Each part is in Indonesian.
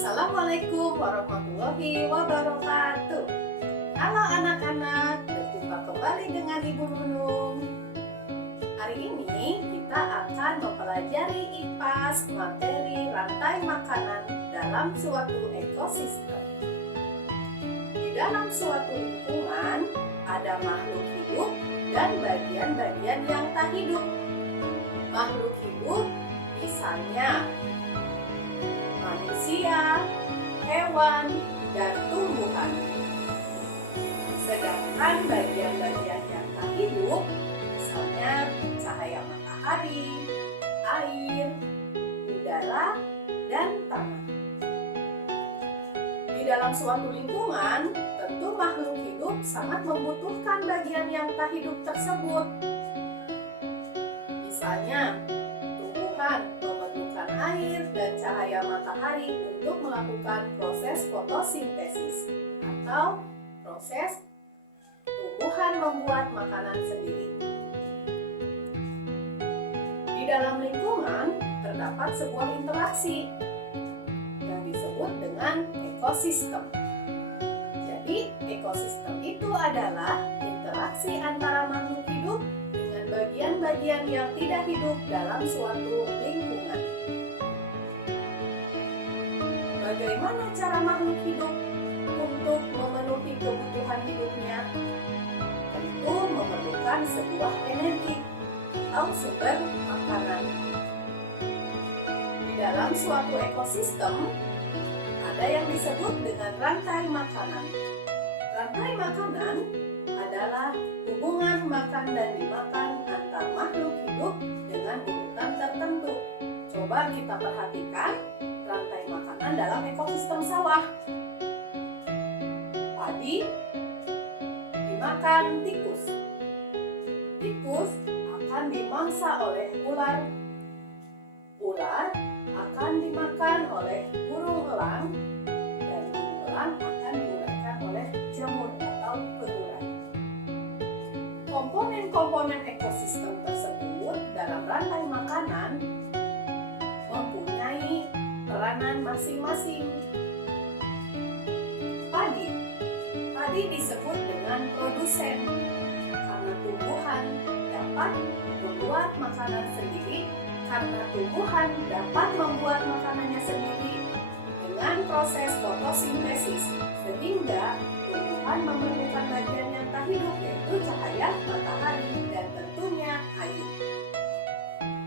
Assalamualaikum warahmatullahi wabarakatuh. Halo anak-anak, berjumpa kembali dengan Ibu Nunung. Hari ini kita akan mempelajari IPAS materi rantai makanan dalam suatu ekosistem. Di dalam suatu lingkungan ada makhluk hidup dan bagian-bagian yang tak hidup. Makhluk hidup misalnya manusia, hewan, dan tumbuhan. Sedangkan bagian-bagian yang tak hidup, misalnya cahaya matahari, air, udara, dan tanah. Di dalam suatu lingkungan, tentu makhluk hidup sangat membutuhkan bagian yang tak hidup tersebut. Misalnya, tumbuhan memerlukan air dan cahaya matahari untuk melakukan proses fotosintesis atau proses tumbuhan membuat makanan sendiri. Di dalam lingkungan terdapat sebuah interaksi yang disebut dengan ekosistem. Jadi, ekosistem itu adalah interaksi antara makhluk hidup dengan bagian-bagian yang tidak hidup dalam suatu lingkungan. Bagaimana cara makhluk hidup untuk memenuhi kebutuhan hidupnya? Tentu memerlukan sebuah energi atau sumber makanan. Di dalam suatu ekosistem ada yang disebut dengan rantai makanan. Rantai makanan adalah hubungan makan dan dimakan antar makhluk hidup dengan urutan tertentu. Coba kita perhatikan rantai makanan dalam ekosistem sawah. Padi dimakan tikus. Tikus akan dimangsa oleh ular. Ular akan dimakan oleh burung elang, dan burung elang akan diuraikan oleh jamur atau pengurai. Komponen-komponen ekosistem tersebut dalam rantai makanan mempunyai peranan masing-masing. Padi disebut dengan produsen karena tumbuhan dapat membuat makanan sendiri, karena tumbuhan dapat membuat makanannya sendiri dengan proses fotosintesis, sehingga tumbuhan memerlukan bagian yang tak hidup, yaitu cahaya matahari dan tentunya air.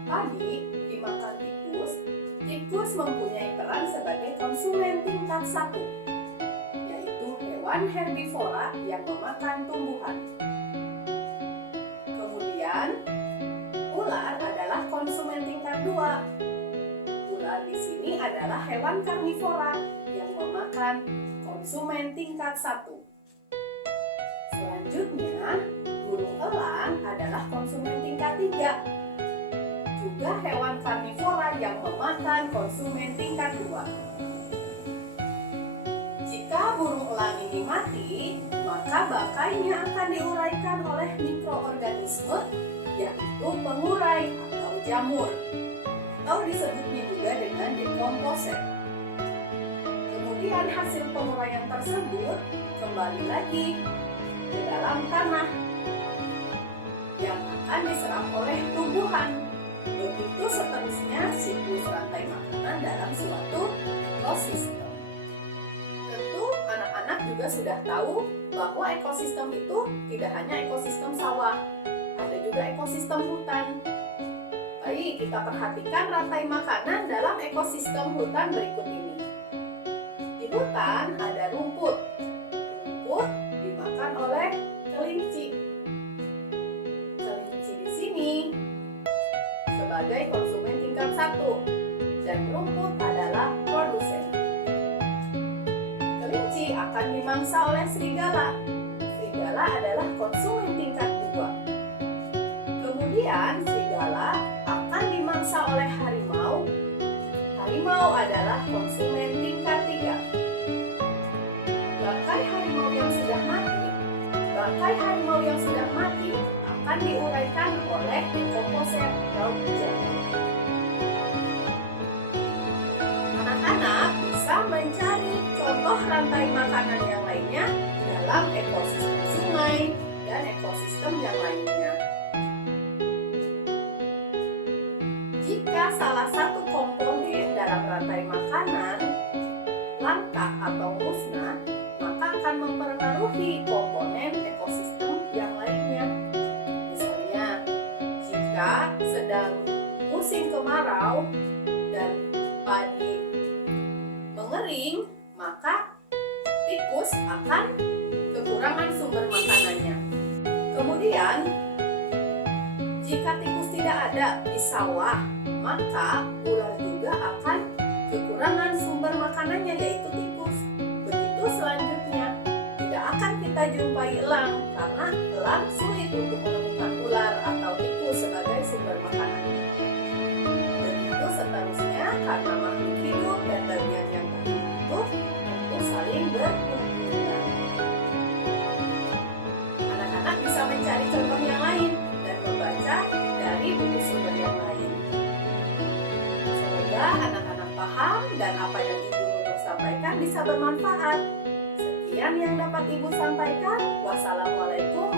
Padi dimakan tikus. Tikus mempunyai peran sebagai konsumen tingkat 1, yaitu hewan herbivora yang memakan tumbuhan. Kemudian, ular adalah konsumen tingkat 2. Ular di sini adalah hewan karnivora yang memakan konsumen tingkat 1. Selanjutnya, burung elang adalah konsumen tingkat 3. Juga hewan karnivora yang memakan konsumen tingkat 2. Jika burung elang ini mati, maka bangkainya akan diuraikan oleh mikroorganisme, yaitu pengurai atau jamur, atau disebutnya juga dengan dekomposer. Kemudian hasil penguraian tersebut kembali lagi ke dalam tanah yang akan diserap oleh tumbuhan. Begitu seterusnya siklus rantai makanan dalam suatu ekosistem. Tentu anak-anak juga sudah tahu bahwa ekosistem itu tidak hanya ekosistem sawah, ada juga ekosistem hutan. Baik, kita perhatikan rantai makanan dalam ekosistem hutan berikut ini. Di hutan ada rumput. Rumput dimakan oleh kelinci. Kelinci di sini sebagai konsumen tingkat 1, dan rumput adalah produsen. Kelinci akan dimangsa oleh serigala. Serigala adalah konsumen tingkat 2. Kemudian serigala akan dimangsa oleh harimau. Harimau adalah konsumen tingkat 3. Bangkai harimau yang sudah mati akan diuraikan oleh dekomposer atau jamur. Anak-anak bisa rantai makanan yang lainnya dalam ekosistem sungai dan ekosistem yang lainnya. Jika salah satu komponen dalam rantai makanan langka atau musnah, maka akan mempengaruhi komponen ekosistem yang lainnya. Misalnya, jika sedang musim kemarau dan padi mengering, maka tikus akan kekurangan sumber makanannya. Kemudian, jika tikus tidak ada di sawah, maka ular juga akan kekurangan sumber makanannya, yaitu tikus. Begitu selanjutnya, tidak akan kita jumpai elang karena elang sulit untuk menemukan ular atau tikus sebagai sumber makanannya. Begitu seterusnya, karena makhluk hidup dan bagian yang terhidup tentu saling berhubungan. Anak-anak bisa mencari contoh yang lain dan membaca dari buku sumber yang lain. Semoga anak-anak paham dan apa yang Ibu Nunung sampaikan bisa bermanfaat. Sekian yang dapat Ibu sampaikan. Wassalamualaikum